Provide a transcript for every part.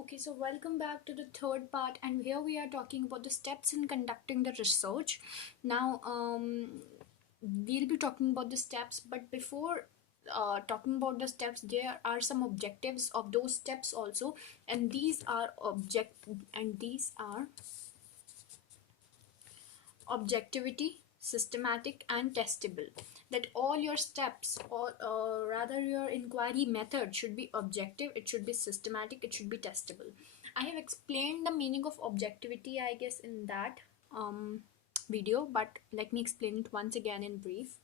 Okay, so welcome back to the third part, and here we are talking about the steps in conducting the research. Now, we'll be talking about the steps, but before talking about the steps, there are some objectives of those steps also, and these are objectivity, systematic, and testable. That all your steps, or rather your inquiry method, should be objective, it should be systematic, it should be testable. I have explained the meaning of objectivity, I guess, in that video, but let me explain it once again in brief.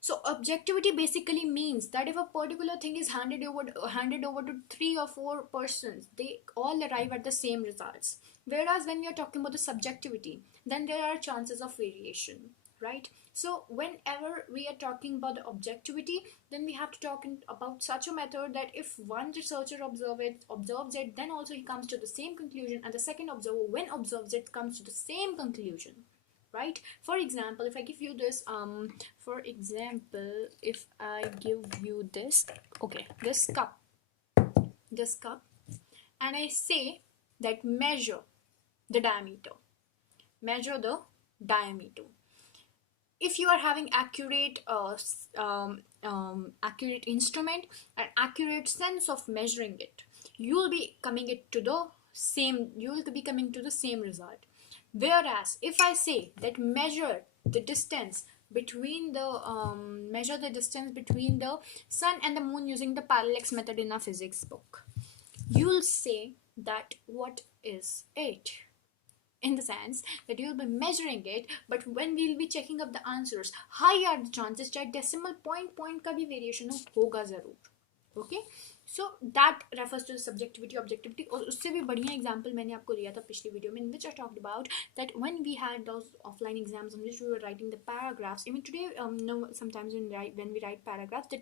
So objectivity basically means that if a particular thing is handed over to 3 or 4 persons, they all arrive at the same results. Whereas when we are talking about the subjectivity, then there are chances of variation, right? So whenever we are talking about the objectivity, then we have to talk about such a method that if one researcher observes it, then also he comes to the same conclusion, and the second observer, when observes it, comes to the same conclusion, right? For example, if I give you this if I give you this, okay, this cup, and I say that measure the diameter. If you are having accurate accurate instrument and accurate sense of measuring it, you will be coming to the same result. Whereas if I say that measure the distance between the sun and the moon using the parallax method in a physics book, you'll say that what is it, in the sense that you'll be measuring it, but when we'll be checking up the answers, high are the chances चाहे decimal point का भी variation होगा जरूर. Okay, so that refers to the subjectivity, objectivity. और उससे भी बढ़िया example मैंने आपको दिया था पिछली video में, in which I talked about that when we had those offline exams in which we were writing the paragraphs. Even today, sometimes when we write paragraphs, there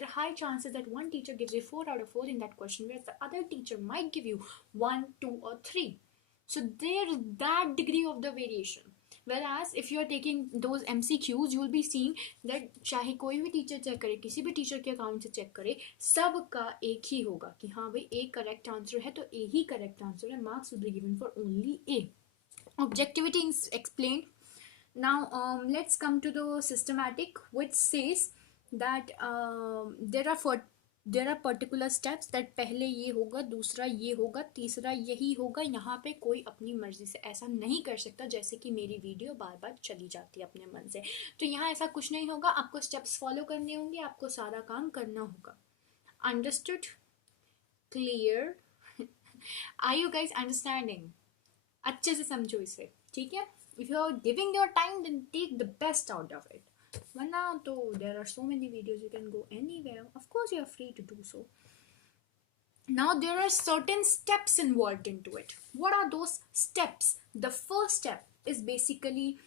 are high chances that one teacher gives you 4 out of 4 in that question, whereas the other teacher might give you 1, 2, or 3. So there is that degree of the variation. Whereas if you are taking those MCQs, you will be seeing that चाहे कोई भी teacher check करे, किसी भी teacher के account से check करे, सबका एक ही होगा कि हाँ भाई A करेक्ट आंसर है तो A ही करेक्ट आंसर है, marks will be given for only A. Objectivity is explained. Now let's come to the systematic, which says that there are particular steps that पहले ये होगा, दूसरा ये होगा, तीसरा यही होगा. यहाँ पे कोई अपनी मर्जी से ऐसा नहीं कर सकता जैसे कि मेरी वीडियो बार बार चली जाती है अपने मन से. तो यहाँ ऐसा कुछ नहीं होगा, आपको स्टेप्स फॉलो करने होंगे, आपको सारा काम करना होगा. Understood? Clear? Are you guys understanding? अच्छे से समझो इसे, ठीक है? If you are giving your time, then take the best out of it. Now, there are so many videos, you can go anywhere. Of course, you are free to do so. Now, there are certain steps involved into it. What are those steps? The first step is basically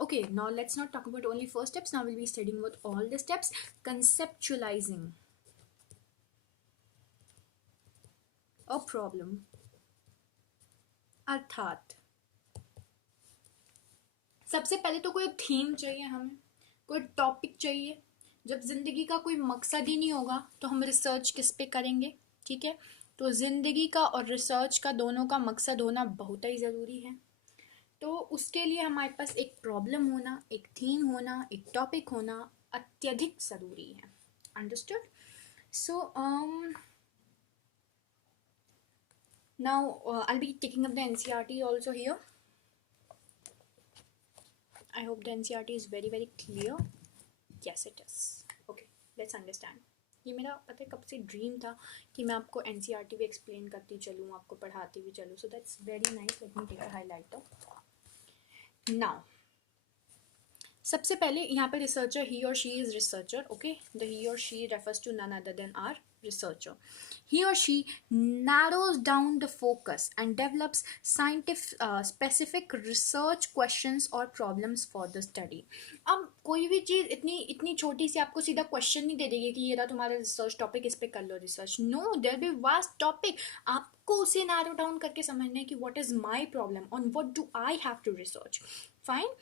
okay, now let's not talk about only first steps. Now we'll be studying about all the steps. Conceptualizing a problem. अर्थात सबसे पहले तो कोई theme चाहिए, हमें कोई topic चाहिए. जब जिंदगी का कोई मकसद ही नहीं होगा तो हम रिसर्च किस पे करेंगे, ठीक है? तो जिंदगी का और रिसर्च का दोनों का मकसद होना बहुत ही ज़रूरी है. तो उसके लिए हमारे पास एक प्रॉब्लम होना, एक थीम होना, एक टॉपिक होना अत्यधिक ज़रूरी है. Understood? So now I'll be taking up the NCERT also here. I hope the NCERT is very very clear. Yes, it is. Okay, let's understand. ये मेरा पता है कब से ड्रीम था कि मैं आपको NCERT भी एक्सप्लेन करती चलूँ, आपको पढ़ाती भी चलूँ. So that's very nice. Let me take a highlighter. Now, सबसे पहले यहाँ पे researcher, he or she is researcher. Okay, the he or she refers to none other than our researcher. He or she narrows down the focus and develops specific research questions or problems for the study. अब कोई भी चीज़ इतनी इतनी छोटी सी आपको सीधा question नहीं दे देगी कि ये रहा तुम्हारा रिसर्च टॉपिक, इस पे कर लो research. No, there be vast topic. आपको उसे नैरो डाउन करके समझना है कि what is my problem, on what do I have to research. Fine.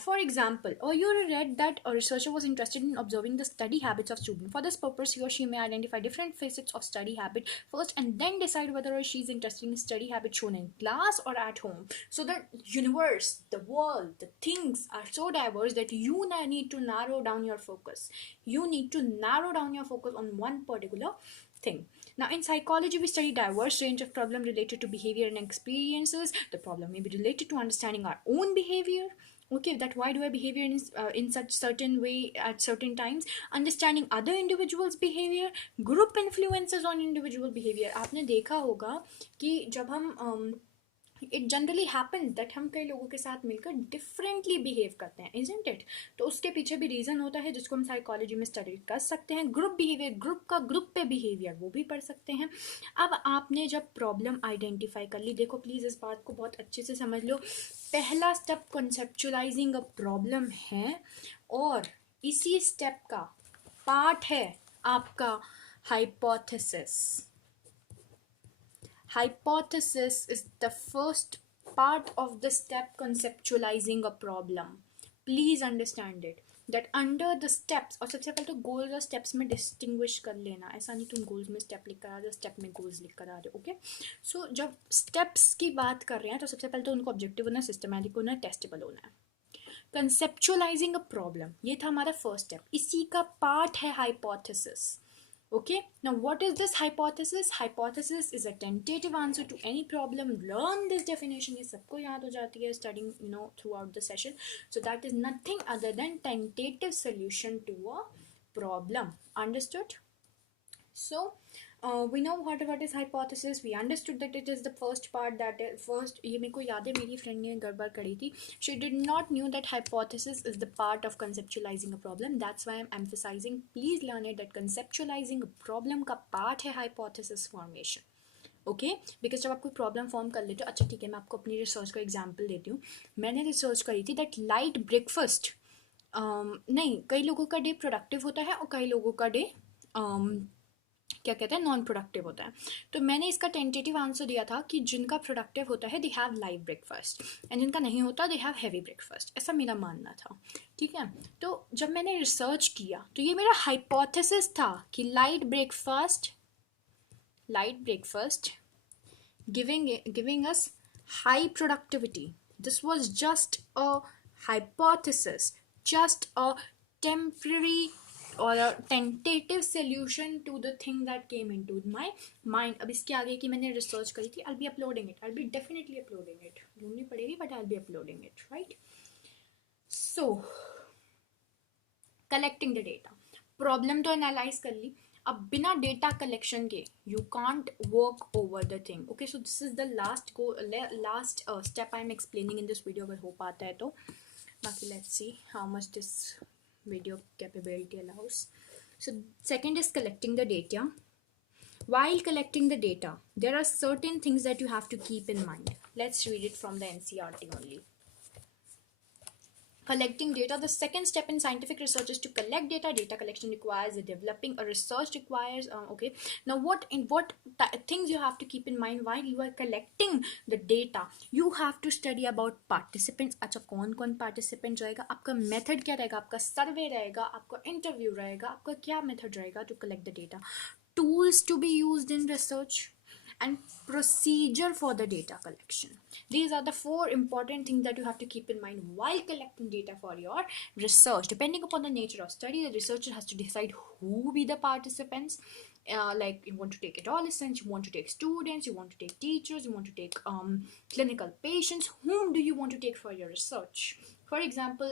For example, you read that a researcher was interested in observing the study habits of students. For this purpose, he or she may identify different facets of study habit first and then decide whether or she is interested in study habits shown in class or at home. So the universe, the world, the things are so diverse that you need to narrow down your focus. You need to narrow down your focus on one particular thing. Now, in psychology, we study diverse range of problem related to behavior and experiences. The problem may be related to understanding our own behavior. Okay, that why do I behavior in such certain way at certain times? Understanding other individuals' behavior, group influences on individual behavior. आपने देखा होगा कि जब हम it generally happen that हम कई लोगों के साथ मिलकर डिफरेंटली बिहेव करते हैं, इजंट इट? तो उसके पीछे भी रीज़न होता है जिसको हम साइकोलॉजी में स्टडी कर सकते हैं. ग्रुप बिहेवियर, ग्रुप का ग्रुप पे बिहेवियर, वो भी पढ़ सकते हैं. अब आपने जब प्रॉब्लम आइडेंटिफाई कर ली, देखो प्लीज़ इस बात को बहुत अच्छे से समझ लो. पहला स्टेप कंसेप्चुअलाइजिंग अ प्रॉब्लम है और इसी स्टेप का पार्ट है आपका hypothesis. Hypothesis is the first part of the step conceptualizing a problem. Please understand it that under the steps, और सबसे पहले तो गोल्स और स्टेप्स में डिस्टिंग्विश कर लेना. ऐसा नहीं तुम गोल्स में स्टेप लिख कर आ रहे हो, स्टेप में गोल्स लिख कर आ रहे हो. ओके, सो जब स्टेप्स की बात कर रहे हैं तो सबसे पहले तो उनको ऑब्जेक्टिव होना, सिस्टमैटिक होना, टेस्टेबल होना है. कंसेप्चुअलाइजिंग अ प्रॉब्लम, ये था हमारा फर्स्ट स्टेप. इसी का पार्ट है hypothesis. Okay, now what is this hypothesis? Hypothesis is a tentative answer to any problem. Learn this definition. ये सबको याद हो जाती है studying throughout the session. So that is nothing other than tentative solution to a problem. Understood? So we know what is hypothesis. We understood that it is the first part, that first, ये मेरे को याद है मेरी friend ने गड़बड़ करी थी. She did not knew that hypothesis is the part of conceptualizing a problem. That's why I'm emphasizing. Please learn it that conceptualizing a problem का part है hypothesis formation. ओके, बिकॉज जब आप कोई प्रॉब्लम फॉर्म कर लेते हो. अच्छा ठीक है, मैं आपको अपनी रिसर्च का एग्जाम्पल देती हूँ. मैंने रिसर्च करी थी दैट लाइट ब्रेकफास्ट, नहीं, कई लोगों का डे प्रोडक्टिव होता है और कई लोगों का डे क्या कहते हैं, नॉन प्रोडक्टिव होता है. तो मैंने इसका टेंटेटिव आंसर दिया था कि जिनका प्रोडक्टिव होता है they have light breakfast and जिनका नहीं होता दे हैव हैवी ब्रेकफास्ट. ऐसा मेरा मानना था. ठीक है, तो जब मैंने रिसर्च किया तो ये मेरा हाइपोथेसिस था कि light breakfast giving us high productivity. This was just a hypothesis, just a temporary or a tentative solution to the thing that came into my mind. अब इसके आगे की मैंने रिसर्च करी थी. I'll be uploading it. I'll be definitely uploading it. ढूंढनी पड़ेगी but I'll be uploading it, right? So collecting the data. Problem तो analyze कर ली. अब बिना डेटा कलेक्शन के you can't work over the thing. Okay, so this is the last step I'm explaining in this video. अगर हो पाता है तो बाकी let's see how much this video capability allows. So second is collecting the data. While collecting the data, there are certain things that you have to keep in mind. Let's read it from the NCERT only. Collecting data. The second step in scientific research is to collect data. Data collection requires developing a research requires okay. Now what things you have to keep in mind while you are collecting the data? You have to study about participants. अच्छा, कौन participant रहेगा, आपका method क्या रहेगा, आपका survey रहेगा, आपका interview रहेगा, आपका क्या method रहेगा to collect the data, tools to be used in research, and procedure for the data collection. These are the 4 important things that you have to keep in mind while collecting data for your research. Depending upon the nature of study, the researcher has to decide who will be the participants. Like you want to take adolescents, you want to take students, you want to take teachers, you want to take clinical patients. Whom do you want to take for your research? For example,